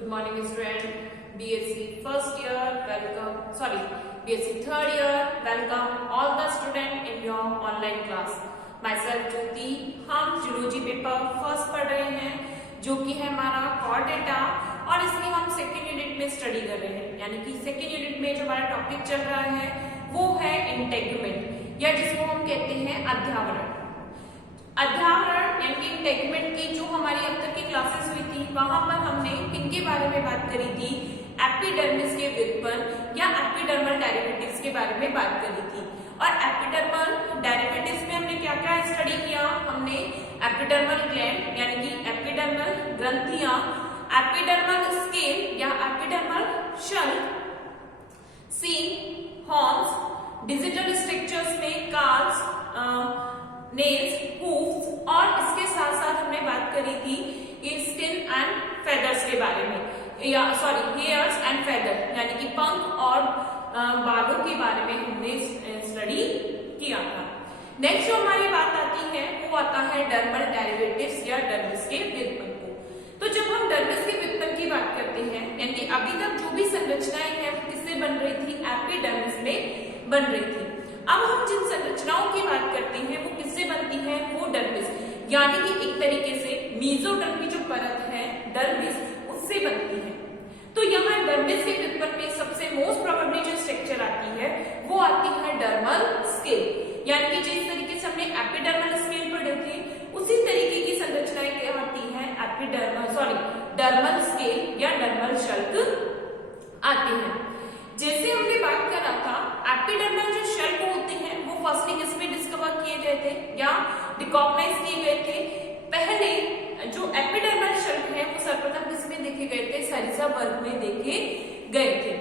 Good morning student. BSc first year, welcome. Sorry, BSc third year, welcome all the student in your online class. Myself ज्योति, हम zoology paper first पढ़ रहे हैं जो कि है हमारा कॉर डेटा और इसमें हम सेकेंड यूनिट में स्टडी कर रहे हैं। यानी कि सेकेंड यूनिट में जो हमारा टॉपिक चल रहा है वो है इंटेगुमेंट या जिसको हम कहते हैं अध्यावरण। अध्यावरण यानी कि इंटेगुमेंट की जो हमारी अब तक की क्लासेस हुई थी वहां पर हमने किनके बारे में बात करी थी, एपिडर्मिस के व्युत्पन्न या एपिडर्मल डेरिवेटिव्स के बारे में बात करी थी। और एपिडर्मल डेरिवेटिव्स में हमने क्या क्या स्टडी किया, हमने एपिडर्मल ग्लैंड यानी कि एपिडर्मल ग्रंथियां, एपिडर्मल स्केल या एपिडर्मल शल्क, सीन, हॉर्न्स, डिजिटल स्ट्रक्चर्स में कार्स, नेल्स, हूफ्स और इसके साथ साथ हमने बात करी थी स्किन एंड फेदर्स के बारे में या सॉरी हेयर्स एंड फेदर यानी कि पंख और बालों के बारे में हमने स्टडी किया था। नेक्स्ट जो हमारी बात आती है वो आता है डर्मल डेरिवेटिव्स या डर्मिस के व्युत्पन्न को। तो जब हम डर्मिस के व्युत्पन्न की बात करते हैं यानी कि अभी तक जो भी संरचनाएं हैं वो किससे बन रही थी, एपिडर्मिस में बन रही थी। अब हम जिन संरचनाओं की बात करते हैं वो किससे बनती है, वो डर्मिस यानी कि एक तरीके से मेसोडर्म की जो परत है डर्मिस उससे बनती है। तो यहाँ डर्मिस के व्युत्पन्न में सबसे मोस्ट प्रोबेबली जो स्ट्रक्चर आती है वो आती है डर्मल स्केल। यानी कि जिस तरीके से हमने एपिडर्मल स्केल पढ़े थे उसी तरीके की संरचनाएं क्या आती है, डर्मल स्केल या डर्मल शल्क आते हैं। जैसे हमने बात करा था एपिडर्मल जो शल्क होते हैं वो फर्स्टली किसमें डिस्कवर किए गए थे या रिकॉग्नाइज किए गए थे। पहले जो एपिडर्मल शल्क है वो सर्वप्रथम किसमें देखे गए थे, सरिसा वर्ग में देखे गए थे।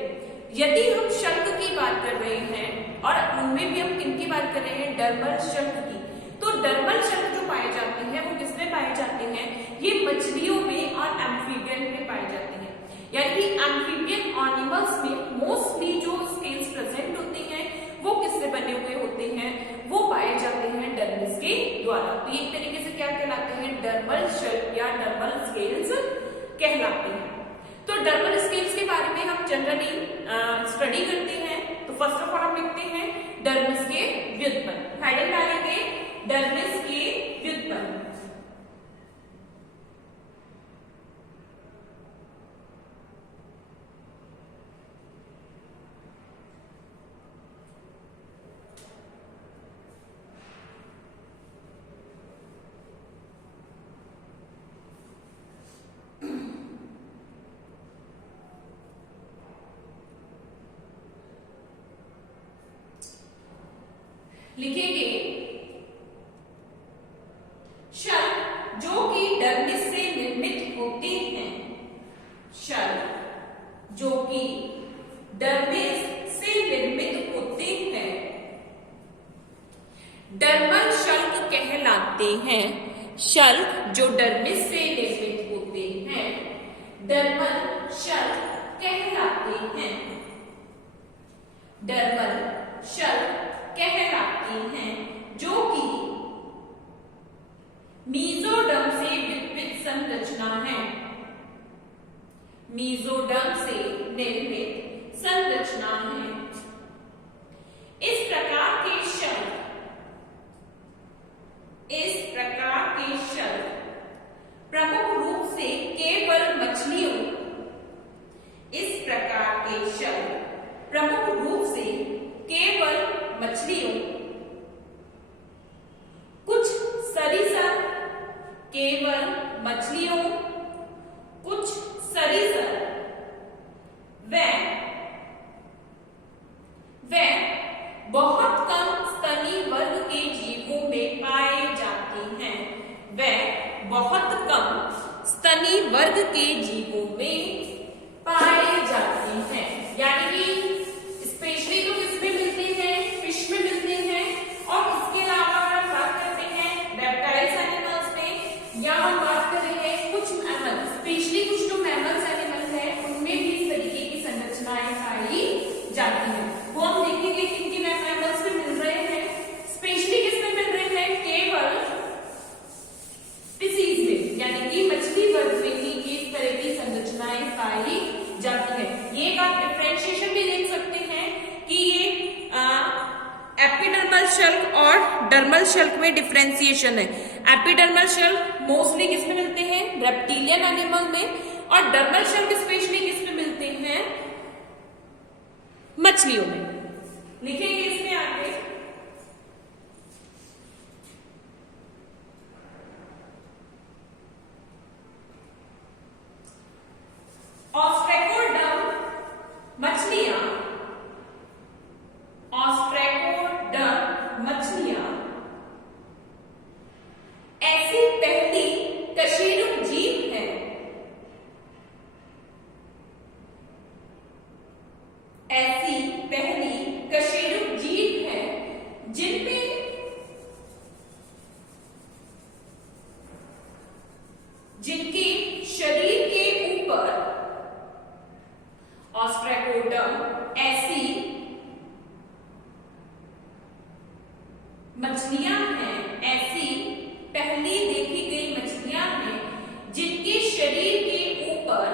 यदि हम शल्क की बात कर रहे हैं और उनमें भी हम किनकी बात कर रहे हैं, डर्मल शल्क की, तो डर्मल शल्क जो पाए जाते हैं वो किसमें पाए जाते हैं, ये मछलियों में और एम्फीबियन में पाए जाते हैं। यानी कि एम्फीबियन एनिमल्स में मोस्टली जो स्केल्स प्रेजेंट होते हैं वो किससे बने हुए होते हैं, वो पाए जाते हैं डर्मिस के द्वारा। तो एक तरीके से क्या कहलाते हैं, डर्मल शल्क या डर्मल स्केल्स कहलाते हैं। तो डर्मल स्केल्स के बारे में हम जनरली स्टडी करते हैं। तो फर्स्ट ऑफ ऑल हम लिखते हैं डर्मिस के व्युत्पन्न, हेडिंग डालेंगे डर्मिस के व्युत्पन्न। लिखेंगे शल्क जो कि डर्मिस से निर्मित होते हैं, शल्क जो कि डर्मिस से निर्मित होते हैं डर्मल शल्क कहलाते हैं। शल्क जो डर्मिस से निर्मित होते हैं डर्मल शल्क कहलाते हैं। डर्मल शल्क कहलाती हैं जो कि मेसोडर्म से विकसित संरचना है, मेसोडर्म से निर्मित संरचना है। इस प्रकार के शल्क प्रमुख रूप से केवल मछलियों, इस प्रकार के शल्क प्रमुख रूप से केवल मछलियों, कुछ सरीसृप, केवल मछलियों, कुछ सरीसृप व बहुत कम स्तनी वर्ग के जीवों में पाए जाती हैं। व बहुत कम स्तनी वर्ग के जीवों में पाए जाती हैं। यानी कि स्पेशली तो किसमें मिलते हैं, फिश में मिलते हैं और इसके अलावा हम बात करते हैं रेप्टाइल्स एनिमल्स में या हम बात कर रहे हैं कुछ मैमल, स्पेशली कुछ जो मैमल्स एनिमल्स हैं उनमें भी इस तरीके की संरचनाएं पाई जाती हैं। वो हम देखेंगे किन किन मैमल्स में मिल रहे हैं, स्पेशली किसमें मिल रहे हैं, केवल फिशीज में यानी कि मछली वर्ग में ही इस तरह की एपिडर्मल शल्क और डर्मल शल्क में डिफरेंशिएशन है। एपिडर्मल शल्क मोस्टली किस में मिलते हैं? रेप्टिलियन एनिमल में, और डर्मल शल्क स्पेशली किस में मिलते हैं? मछलियों में। लिखेंगे इसमें आगे। ऑस्ट्रेकोडर्म मछलियां, ऑस्ट्रेकोडर्म मछलियां ऐसी पहली कशेरुक जीव है, ऐसी पहली कशेरुक जीव है जिनके शरीर के ऊपर, ऑस्ट्रेकोडर्म ऐसी मछलियां हैं, ऐसी पहली देखी गई मछलियां हैं जिनके शरीर के ऊपर,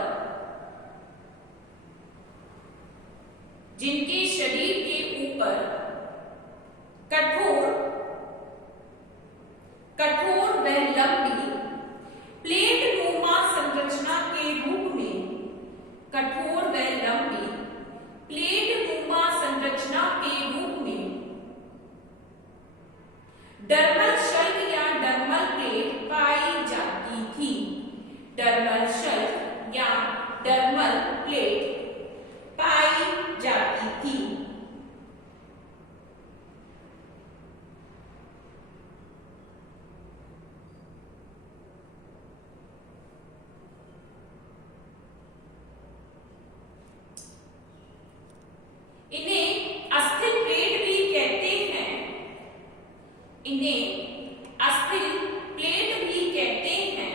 जिनके शरीर के ऊपर कठोर व लंबी प्लेट नुमा संरचना के रूप में, कठोर व लंबी प्लेट नुमा संरचना के रूप में डर्मल शल्क या डर्मल प्लेट पाई जाती थी। डर्मल शल्क या डर्मल प्लेट पाई जाती थी। इन्हें अस्थिल प्लेट भी कहते हैं, इन्हें अस्थिल प्लेट भी कहते हैं।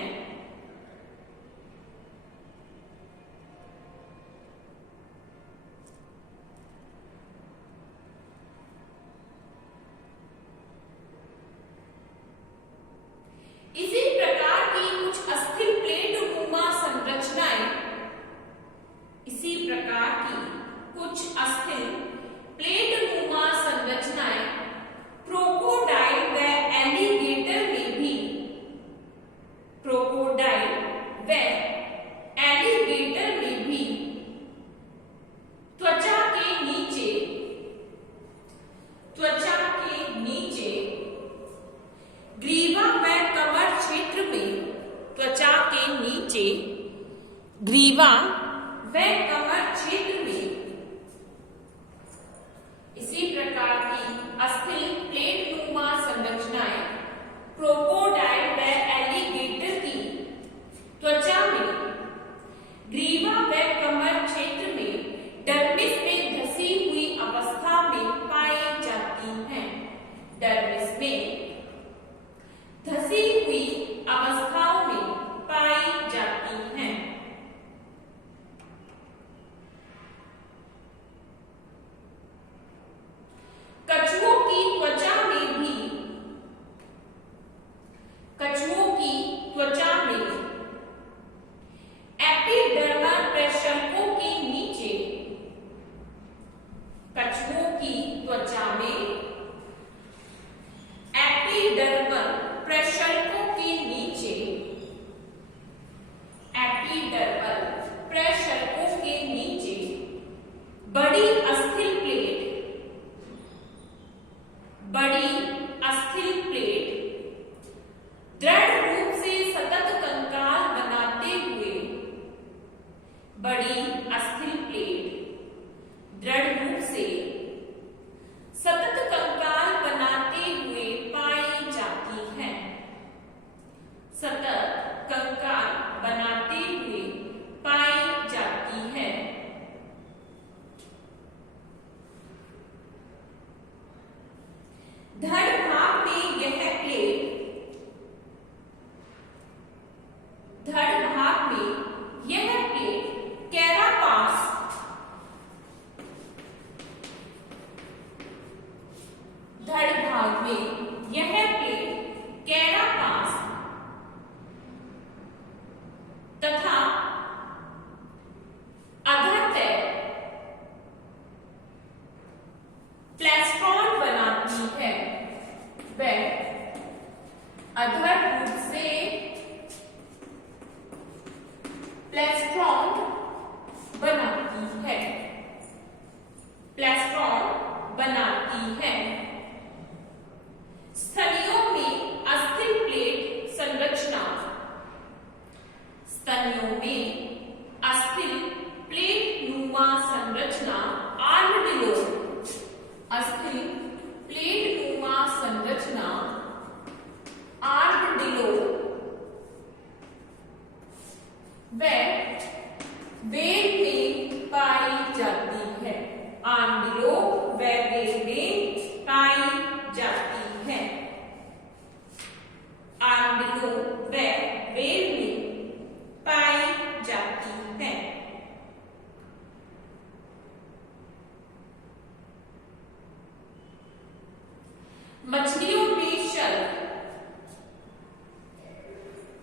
इसी प्रकार की कुछ अस्थिल प्लेट नुमा संरचनाएं, इसी प्रकार की कुछ अस्थिल प्लेट नुमा संरचनाएं क्रोकोडाइल व एलिगेटर में भी, क्रोकोडाइल व एलिगेटर में भी त्वचा के नीचे, त्वचा के नीचे ग्रीवा व कमर क्षेत्र में, त्वचा के नीचे ग्रीवा व कमर क्षेत्र में इसी प्रकार की अस्थिल प्लेट नुमा संरचनाएं क्रोकोडाइल व एलिगेटर की त्वचा में, ग्रीवा व कमर क्षेत्र में डर्मिस में धसी हुई अवस्था में पाई जाती हैं। डर्मिस में धसी हुई अवस्थाओं में पाई जाती हैं। कछुओं की त्वचा में भी, कछुओं की त्वचा में एपिडर्मल प्रशल्कों के नीचे, कछुओं की त्वचा में एपिडर्मल प्रशल्कों के नीचे, एपिडर्मल प्रशल्कों के नीचे बड़ी अस्थिल प्लेट, बड़ी अस्थिल प्लेट दृढ़ रूप से सतत कंकाल बनाते हुए, बड़ी अस्थिल प्लेट दृढ़ रूप से सतत कंकाल बनाते हुए पाई जाती है। सतत कंकाल बनाते हुए पाई जाती है। धड़ भाग में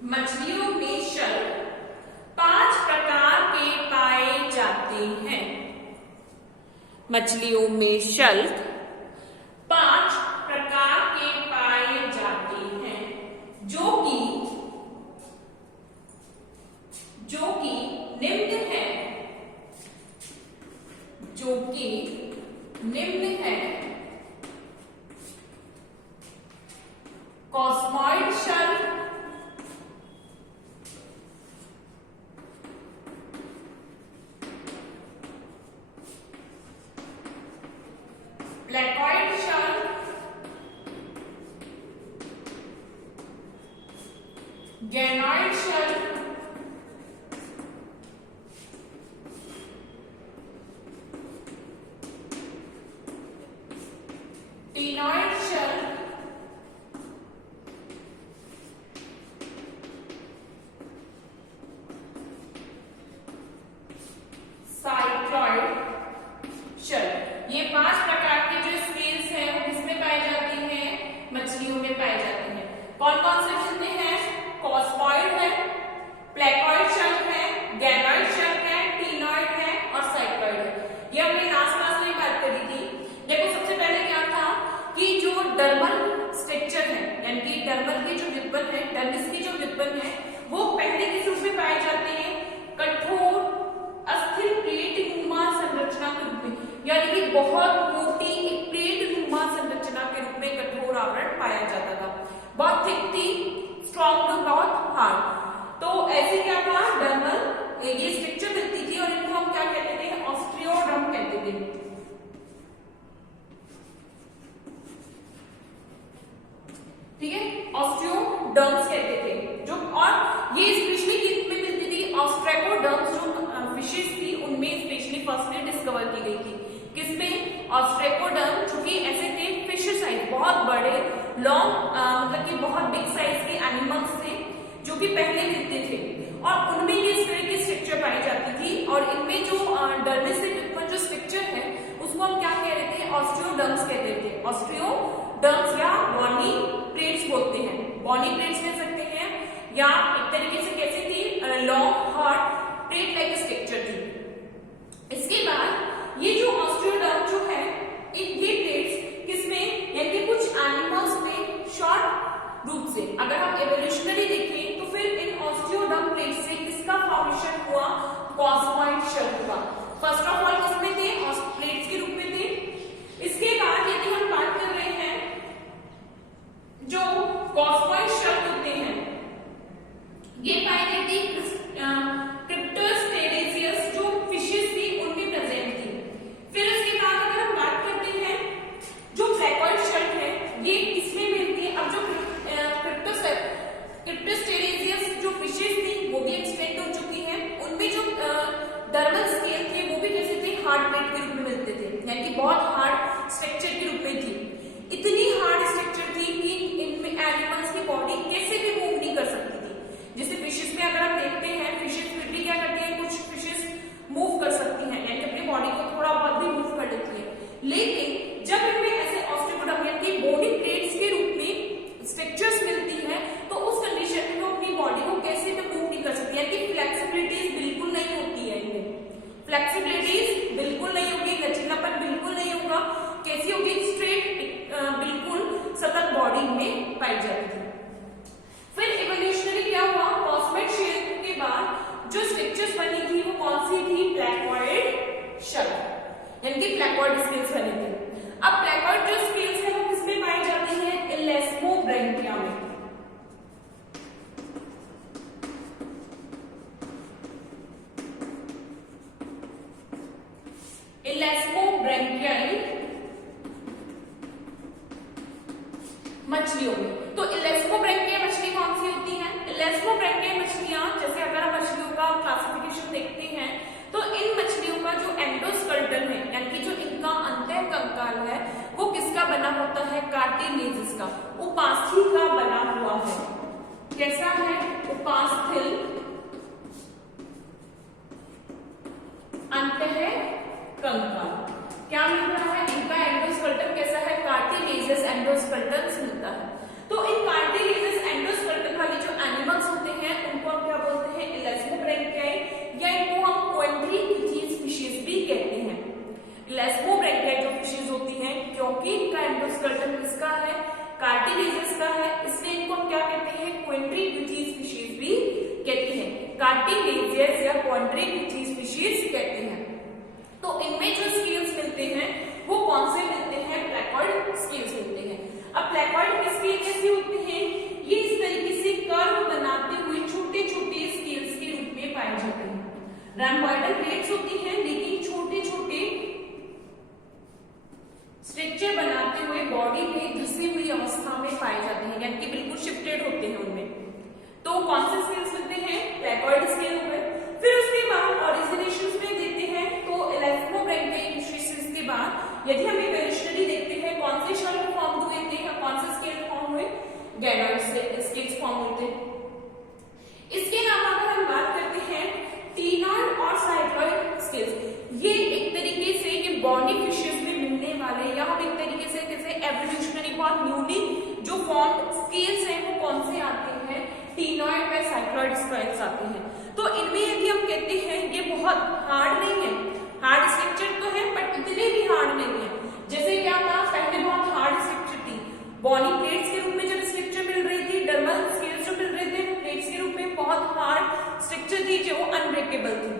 मछलियों में शल्क 5 प्रकार के पाए जाते हैं। मछलियों में शल्क 5 प्रकार के पाए जाते हैं, जो कि निम्न है, कॉस्मॉइड शल्क, प्लेकॉइड शल्क, गैनॉइड शल्क, टिनॉइड शल्क, साइक्लॉइड शल्क। ये 5 प्रकार के जो स्केल्स हैं वो किसमें पाए जाते हैं? मछलियों में पाए जाते हैं। कौन कौन से होते हैं? कॉस्मॉइड है, प्लेकॉइड शल्क है, गैनॉइड शल्क है, टिनॉइड है और साइक्लॉइड है। ये हमने लास्ट क्लास में बात करी थी। देखो सबसे पहले क्या था कि जो डर्मल स्ट्रक्चर है, यानी कि डर्मल के जो विपन है, डर्मिस की जो विपन है, वो पहले किस रूप में पाए जाते हैं? कठोर अस्थिर प्लेट नुमा संरचना के रूप में, यानी कि बहुत मोटी एक प्लेट नुमा संरचना के रूप में कठोर आवरण पाया जाता था। बहुत थिक थी, स्ट्रॉन्ग थी, बहुत हार्ड। तो ऐसे क्या था? डर्मल ये स्ट्रक्चर मिलती थी और इनको हम क्या कहते थे? ऑस्टियोडर्म कहते थे। ठीक है, ऑस्टियोडर्म्स कहते थे जो, और ये स्पेशली किस में मिलती थी? ऑस्ट्रेकोडर्म्स जो फिशेस थी उनमें स्पेशली फर्स्टली डिस्कवर की गई थी। किसमें? ऑस्ट्रेकोडर्म, जो कि ऐसे थे फिश साइज बहुत बड़े, लॉन्ग, मतलब कि बहुत बिग साइज के एनिमल्स थे जो कि पहले मिलते थे और उनमें ये इस तरह की स्ट्रक्चर पाई जाती थी। और इनमें जो डर्मिस से उत्पन्न जो स्ट्रक्चर है उसको हम क्या कह रहे थे? ऑस्टियोडर्म्स कहते थे। ऑस्टियोडर्म्स या बॉनी प्लेट्स बोलते हैं, बॉनी प्लेट्स कह सकते हैं, या एक तरीके से कैसी थी? Long hard plate like structure थी। इसके बाद ये जो ऑस्टियोडर्म जो है, ये प्लेट्स किसमें, यानी कि कुछ एनिमल्स में शॉर्ट रूप से अगर हम एवोल्यूशनरी देखें तो फिर इन ऑस्टियोडर्म प्लेट्स से किसका फॉर्मेशन हुआ? कॉस्मॉइड शल्क का। फर्स्ट ऑफ ऑल किसमें थे? प्लेट्स के रूप में थे। इसके बाद यदि हम बात कर रहे हैं जो कॉस्मॉइड शल्क होते हैं, ये पाई गई थी क्रिप्टोस्टेरेसियस जो फिशेस थी उनमें प्रेजेंट थी। फिर उसके बाद अगर हम बात करते हैं जो प्लेकॉइड शल्क है, ये किसमें मिलती है? अब जो क्रिप्टोस्टेरेसियस जो फिशेस थी वो भी एक्सटेंड हो चुकी है। उनमें जो डर्मल स्केल थे वो भी कैसे थे? हार्ड प्लेट के रूप में मिलते थे, यानी कि बहुत हार्ड स्ट्रक्चर के रूप में थी। इतनी हार्ड स्ट्रक्चर थी कि इनमें एनिमल्स की बॉडी कैसे भी मूव नहीं कर सकती थी। जैसे फिशेस में अगर हम देखते हैं, फिशेस फिर भी क्या करती है? कुछ फिशेस मूव कर सकती हैं, यानी कि अपनी बॉडी को थोड़ा बहुत भी मूव कर लेती है। लेकिन जब इनमें ऐसे ऑस्टियोडर्म यानी कि बॉडी प्लेट्स के रूप में स्ट्रक्चर्स मिलती है तो उस कंडीशन में वो अपनी बॉडी को कैसे भी मूव नहीं कर सकती, यानी कि फ्लेक्सिबिलिटीज बिल्कुल नहीं होती है इनमें। फ्लेक्सिबिलिटीज बिल्कुल नहीं होगी, लचीलापन बिल्कुल नहीं होगा। कैसी होगी? स्ट्रेट बिल्कुल सतत बॉडी में पाई जाती थी। फिर इवोल्यूशनरी क्या हुआ? कॉस्मॉइड शल्क के बाद जो स्ट्रक्चर्स बनी थी वो कौन सी थी? प्लेकॉइड शल्क, यानी कि प्लेकॉइड स्केल्स बनी थी। अब प्लेकॉइड जो स्केल्स है वो किसमें पाई जाती है? इलेस्मोब्रैंकिया में। इलेस्मोब्रैंकियाई मछलियों में। तो इलेस्मोब्रैंकिया मछली कौन सी होती है? इलेस्मोब्रैंकिया मछलियां, जैसे अगर हम मछलियों का क्लासिफिकेशन देखते हैं तो इन मछलियों का जो एंडोस्केलेटन है, यानी कि जो इनका अंतः कंकाल है, वो किसका बना होता है? कार्टिलेजिस का, उपास्थि का बना हुआ है। कैसा है? उपास्थि अंतः कंकाल। क्या मिल रहा है? इनका एंडोस्केलेटन कैसा है? कार्टिलेजियस एंडोस्केलेटन मिलता है। तो इन कार्टिलेजियस एंडोस्केलेटन वाले जो एनिमल्स होते हैं स्केलेटन किसका है, कार्टिलेजियस का है, इसलिए इनको हम क्या कहते हैं, क्वेड्रिप्यूटी स्पीशीज भी कहते हैं, कार्टिलेजियस या क्वेड्रिप्यूटी स्पीशीज कहते हैं। तो इनमें जो स्केल्स मिलते हैं वो कौन से मिलते हैं, प्लेकॉइड स्केल्स मिलते हैं। अब प्लेकॉइड स्केल कैसे होते हैं, ये इस तरीके से कर्व बनाते हुए छोटे छोटे स्केल्स के रूप में पाए जाते हैं। रैम्बॉइडल प्लेट्स होती हैं लेकिन छोटे छोटे स्ट्रक्चर बनाते हुए बॉडी में धसी हुई अवस्था में पाए जाते हैं, यानी कि बिल्कुल शिफ्टेड होते हैं उनमें। तो कौन से स्केल्स मिलते हैं, प्लेकॉइड स्केल हुए। फिर उसके बाद ओरिजिनेशंस में देते हैं तो इलेक्ट्रोब्रैंकियल स्पीशीज के बाद यदि हम इवोल्यूशनरी देखते हैं कौन से शेल फॉर्म हुए थे या कौन से स्केल फॉर्म हुए, गैनोइड स्केल्स फॉर्म हुए थे। इसके अलावा अगर हम बात करते हैं टीनॉइड और साइक्लॉइड स्केल्स, ये एक तरीके से ये बॉडी फिशेस में मिलने वाले या हम एक तरीके से जैसे एवोल्यूशनरी बहुत न्यूली जो फॉर्म स्केल्स हैं वो कौन से आते हैं, टीनॉइड व साइक्लॉइड स्केल्स आते हैं। तो इनमें यदि हम कहते हैं ये बहुत हार्ड नहीं है, हार्ड स्ट्रक्चर तो है बट इतने भी हार्ड नहीं है। जैसे क्या था, पहले बहुत हार्ड स्ट्रक्चर थी, बॉडी प्लेट्स के रूप में जब स्ट्रक्चर मिल रही थी, डर्मल स्केल्स जो मिल रहे थे प्लेट्स के रूप में बहुत हार्ड स्ट्रक्चर थी जो अनब्रेकेबल थी।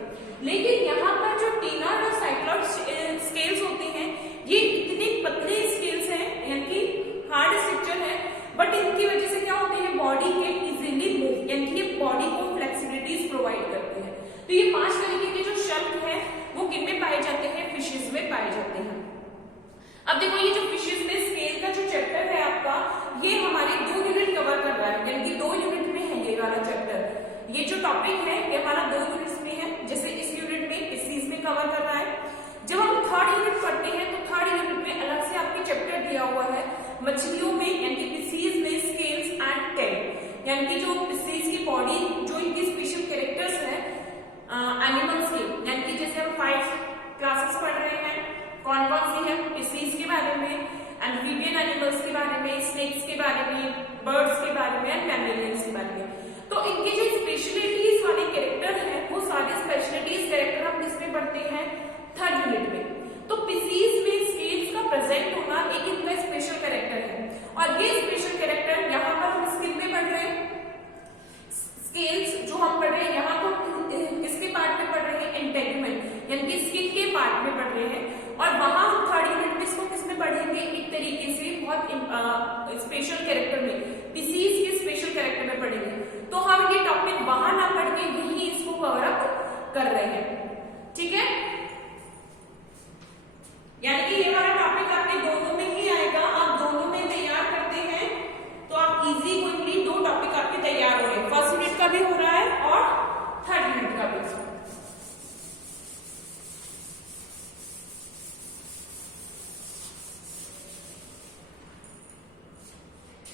लेकिन यहाँ पर जो टीनॉइड और साइक्लॉइड स्केल्स होते हैं ये इतने पतले स्केल्स हैं, यानी कि हार्ड स्ट्रक्चर है, बट इनकी वजह से क्या होते हैं, बॉडी के इजीली मूव, यानी कि बॉडी को फ्लेक्सिबिलिटीज प्रोवाइड करते हैं। तो ये 5 तरीके के जो शल्क है वो किन में पाए जाते हैं, फिशेज में पाए जाते हैं। अब देखो ये जो फिशेज में स्केल का जो चैप्टर है आपका, ये हमारे 2 यूनिट कवर कर रहा है, यानी कि 2 यूनिट में है ये वाला चैप्टर। ये जो टॉपिक है ये हमारा 2 यूनिट्स में है, जैसे इस यूनिट में स्पीशीज में कवर कर रहा है। जब हम 3rd यूनिट पढ़ते हैं तो 3rd यूनिट में अलग से आपके चैप्टर दिया हुआ है मछलियों में, यानी कि फिशेज में स्केल्स एंड टेल, यानी कि जो फिशेज की बॉडी जो इनकी स्पेशल कैरेक्टर्स है एनिमल्स के, यानी कि जैसे हम 5 क्लासेस पढ़ रहे हैं, कौन कौन सी है, फिशेज के बारे में, एम्फीबियन एनिमल्स के बारे में, स्नेक्स के बारे में, बर्ड्स के बारे में, मैमेलियंस के बारे में। तो इनके जो स्पेशलिटीज वाले कैरेक्टर हैं वो सारे स्पेशलिटीज कैरेक्टर हम किसमें पढ़ते हैं, 3rd यूनिट में। तो फिशेज में स्केल्स का प्रेजेंट होना एक इनका स्पेशल कैरेक्टर है, और ये स्पेशल कैरेक्टर यहाँ पर हम स्किन में पढ़ रहे हैं, स्केल्स जो हम पढ़ रहे हैं यहाँ तो किसके पार्ट में पढ़ रहे हैं, इंटेगुमेंट, यानी कि स्किन के पार्ट में पढ़ रहे हैं, और वहां हम 3rd यूनिट में इसको किसमें पढ़ेंगे, एक तरीके से बहुत स्पेशल कैरेक्टर में, फिशेज के स्पेशल कैरेक्टर में पढ़ेंगे। तो हम ये टॉपिक वहां ना पढ़ के यही इसको कवर अप कर रहे हैं, ठीक है। यानी कि ये वाला टॉपिक आपके दोनों में ही आएगा, आप दोनों में तैयार करते हैं तो आप इजी क्विकली 2 टॉपिक आपके तैयार हो रहे हैं, 1st यूनिट का भी हो रहा है और 3rd यूनिट का भी।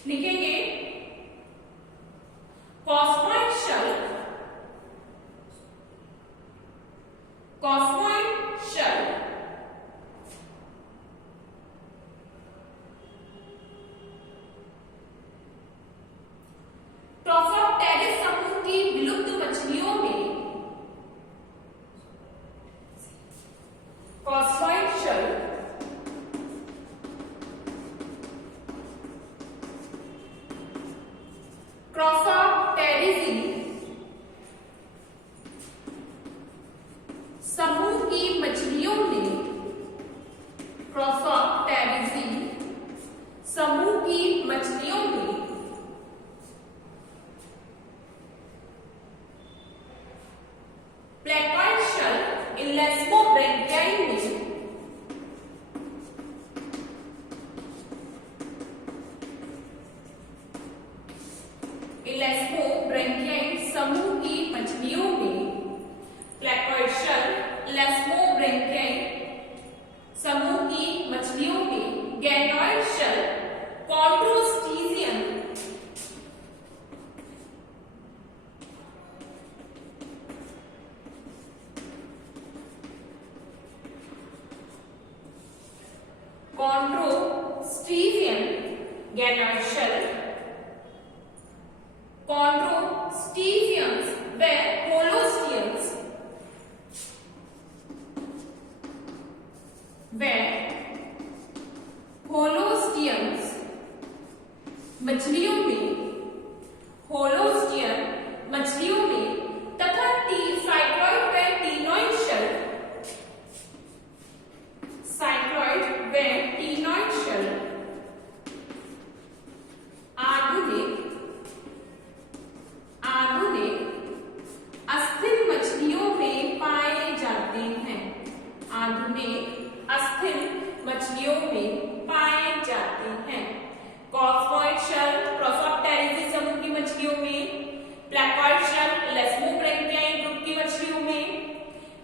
लिखेंगे कॉस्मॉइड शल्क, कॉस्मॉइड शल्क ट्रोफोप्टेरिस समूह की विलुप्त मछलियों में, कॉस्मॉइड शल्क ट्रोफोप्टेरिसी समूह की मछलियों में, ट्रोफोप्टेरिसी समूह की मछलियों में प्लेकॉइड शल्क इलेस्मोब्रैंकियाई में, इलेस्मोब्रैंकियाई समूह की मछलियों में, प्लेकॉइड शल्क इलेस्मोब्रैंकियाई समूह की मछलियों में, गैनोइड शल्क कॉन्ट्रोस्टीजियम, कॉन्ट्रोस्टीजियम गैनोइड शल्क, कॉन्ट्रोस्टीजियम्स व होलोस्टियम्स व होलोस्टियम मछलियों में, होलोस्टियन मछलियों में तथा साइक्लॉइड व टीनॉइड शेल, साइक्लॉइड व टीनॉइड शेल आधुनिक अस्थिर मछलियों में पाए जाते हैं। आधुनिक अस्थिर मछलियों में पाए जाते हैं। कॉस्मोइड शेल प्रोसोप्टेरिस समूह की मछलियों में, प्लैकॉइड शेल लेस्मोब्रैंकियाई ग्रुप की मछलियों में,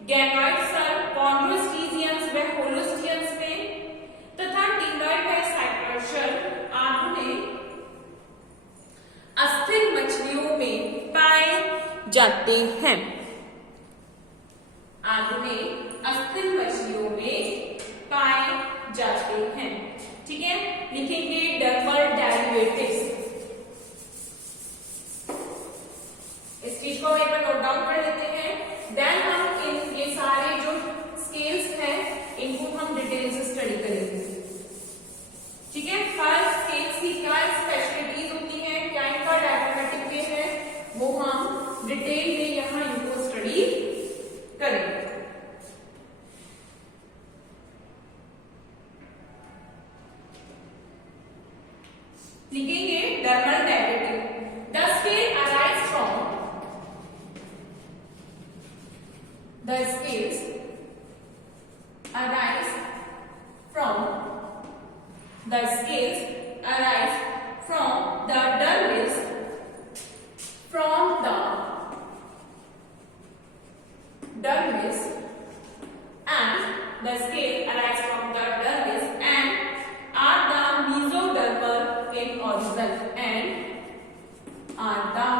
गैनोइड शेल कॉन्ड्रोस्टीजियंस व होलोस्टियंस में तथा टीनॉइड व साइक्लॉइड शेल आधुनिक अस्थिर मछलियों में पाए जाते हैं। आधुनिक अस्थिर मछलियों में पाए जाते हैं। ठीक है, लिखेंगे डर्मल डेरिवेटिव्स। इस चीज को एक बार नोट डाउन कर लेते हैं। देन हम इन ये सारे जो स्केल्स हैं इनको हम डिटेल से स्टडी करेंगे। ठीक है, हर स्केल्स की क्या स्पेशलिटीज होती हैं, क्या इनका डायग्रामेटिक वे है, वो हम डिटेल में यहाँ इनको स्टडी करेंगे। लिखेंगे dermal derivative. The scale arise from the scales arise from the dermis, and the scale arise from the dermis and are the mesodermal in origin and are the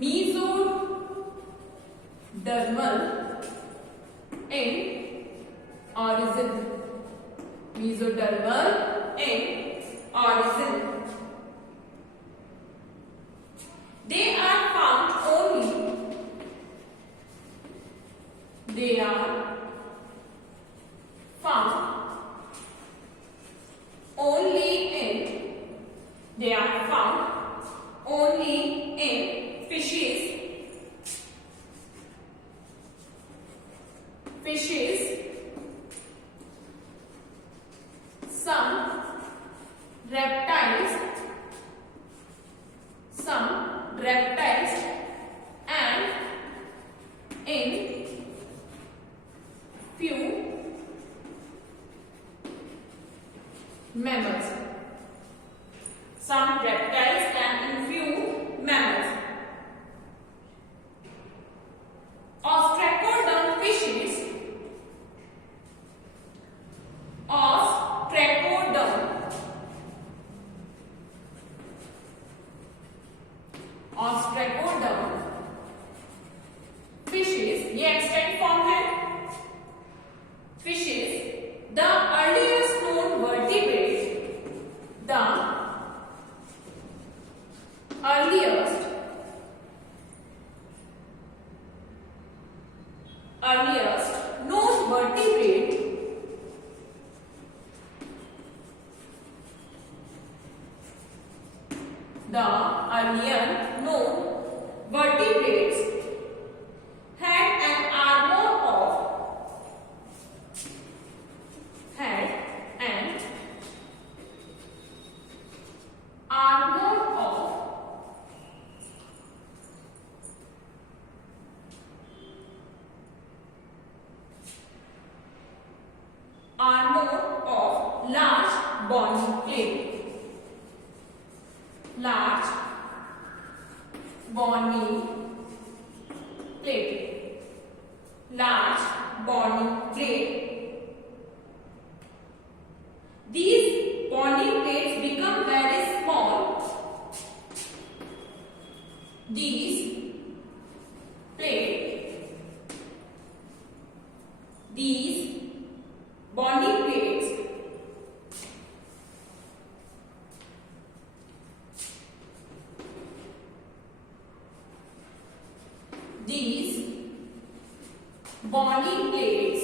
mesodermal in origin. Mesodermal in origin. They are found only in fishes, some reptiles, and in few mammals. Some reptiles and in few mammals. Ostracoderm fishes, ये extent form है। Fishes the earliest known vertebrate, the earliest known vertebrate the earlier known vertebrates had an armor of large bony plate. Large bony plate. These bony plates become very small. These bony plates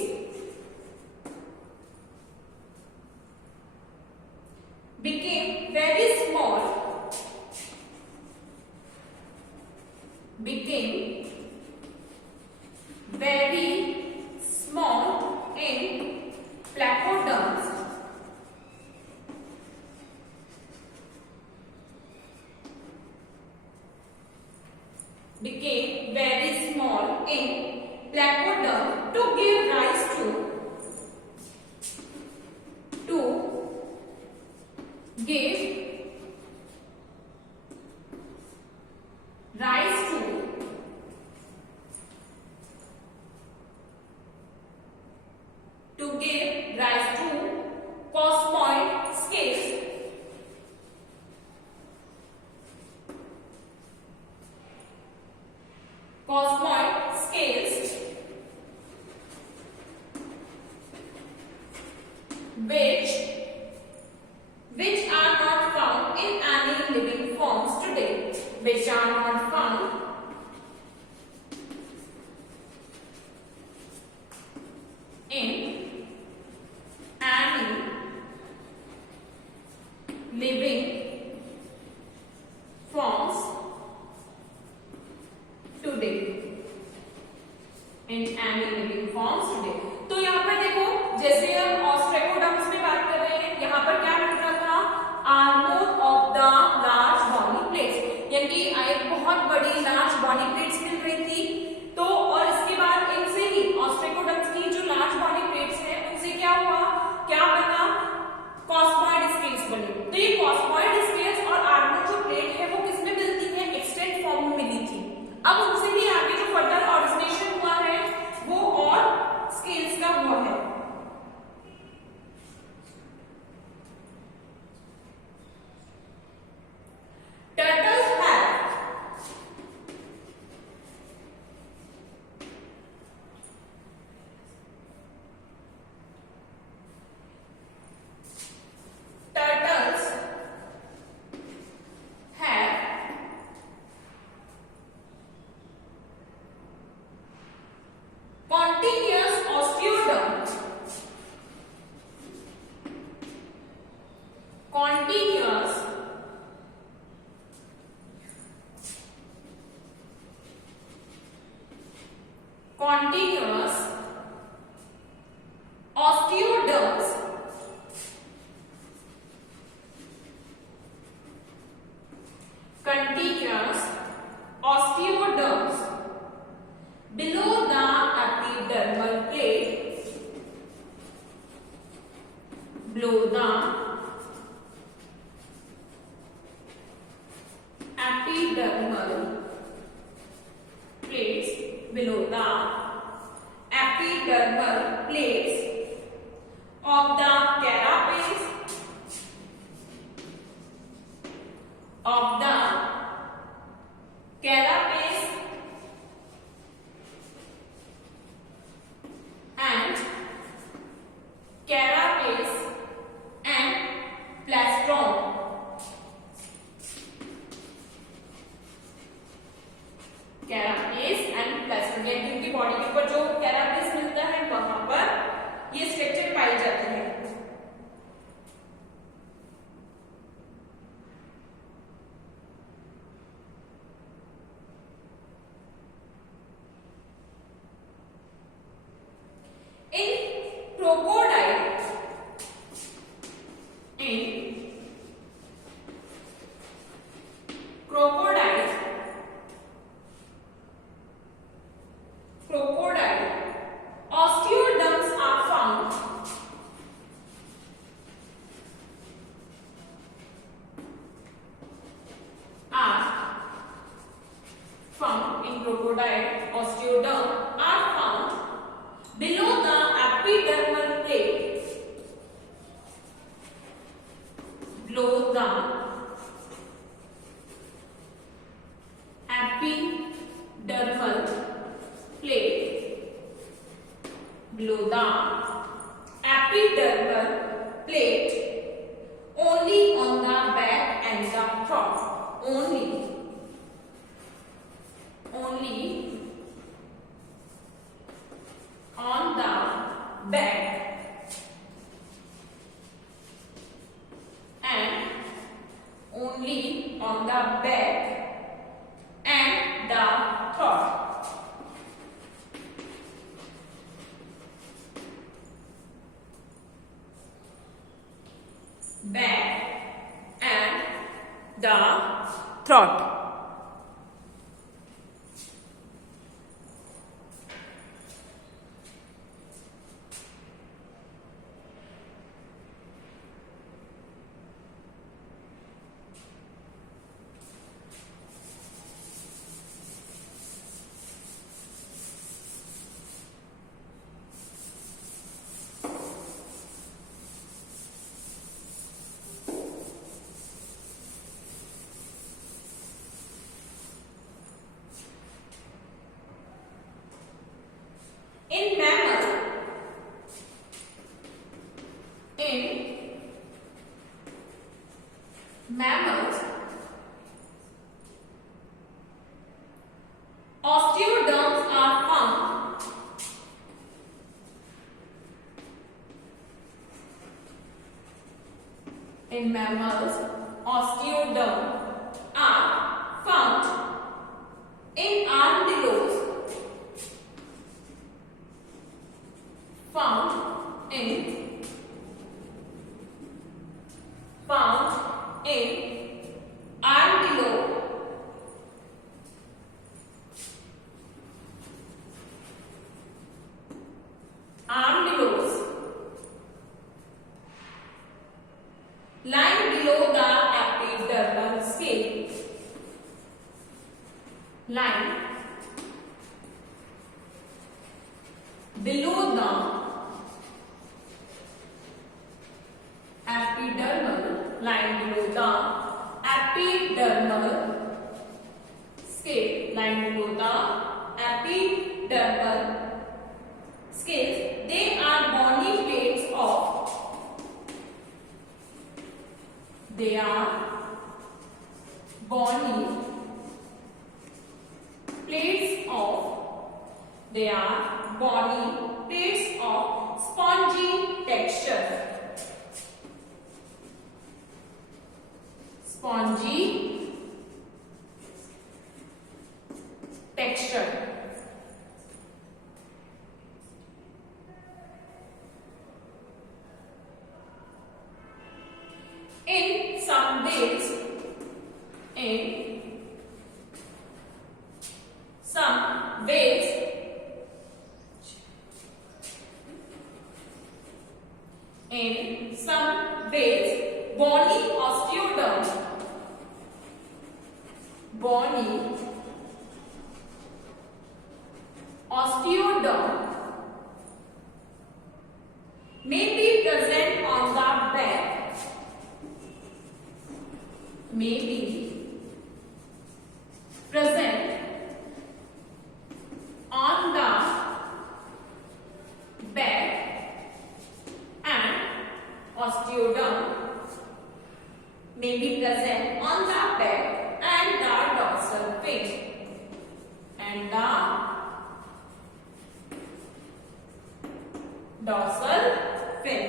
became became very small in placoderm to give rise to give rise to give rise to cosmoid scales. Cosmoid scales which are not found in any living forms today. Which are not found in any living forms today. In any living forms today. तो यहाँ पर देखो, जैसे हम ऑस्ट्रेकोडर्म्स में बात कर रहे हैं, यहाँ पर क्या मिल रहा था? Armour of the large bony plates, यानी कि एक बहुत बड़ी लार्ज बॉनी प्लेट्स मिल रही थी। तो और इसके बाद इनसे ही ऑस्ट्रेकोडर्म्स की जो लार्ज बॉडी प्लेट्स हैं उनसे क्या हुआ, क्या बना? कॉस्मॉइड स्केल्स बने। तो ये कॉस्मॉइड स्केल्स और आर्मर जो प्लेट है वो किसमें मिलती है? एक्सटेंट फॉर्म में मिली थी। अब उनसे ही आगे जो फर्दर ऑरिजिनेशन हुआ है वो और स्केल्स का हुआ है। Turtles have continuous osteoderm. Continuous osteoderms below the epidermal plate, below the epidermal plates, below the epidermal plates of the carapace and plastron. Carapace and plastron, यानी उनकी बॉडी के ऊपर जो carapace मिलता है वहां पर ये स्ट्रक्चर पाई जाती है। In crocodile, osteoderms are found in crocodile. Osteoderm are found below the epidermal plate, below the epidermal plate, below the epidermal plate, only on the back and the throat, only on the back and only on the back and the throat. Back and the throat. mammals, osteoderms are found in mammals. Osteoderms are found in armadillos, found in armadillo, armadillos lying below the epidermal skin, lying below the epidermal, lying below the epidermal skin, lying below the epidermal scales. They are bony plates of, they are bony plates of, they are bony plates of spongy texture, spongy texture. In some whales, in some whales, bony osteoderms, bony osteoderm may be present on the back, may be present on the back, and osteoderm may be present on the back and the dorsal fin, and the dorsal fin.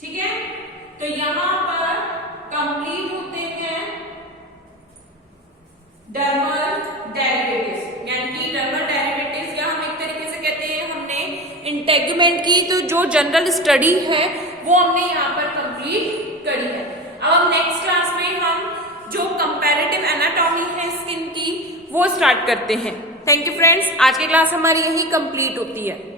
ठीक है, तो यहां पर complete होते हैं dermal derivatives, यानी कि dermal derivatives या हम एक तरीके से कहते हैं हमने इंटेगुमेंट की तो जो जनरल स्टडी है वो हमने यहाँ पर कंप्लीट करी है। अब हम नेक्स्ट क्लास में हम जो कंपैरेटिव एनाटॉमी है स्किन की वो स्टार्ट करते हैं। थैंक यू फ्रेंड्स, आज की क्लास हमारी यही कंप्लीट होती है।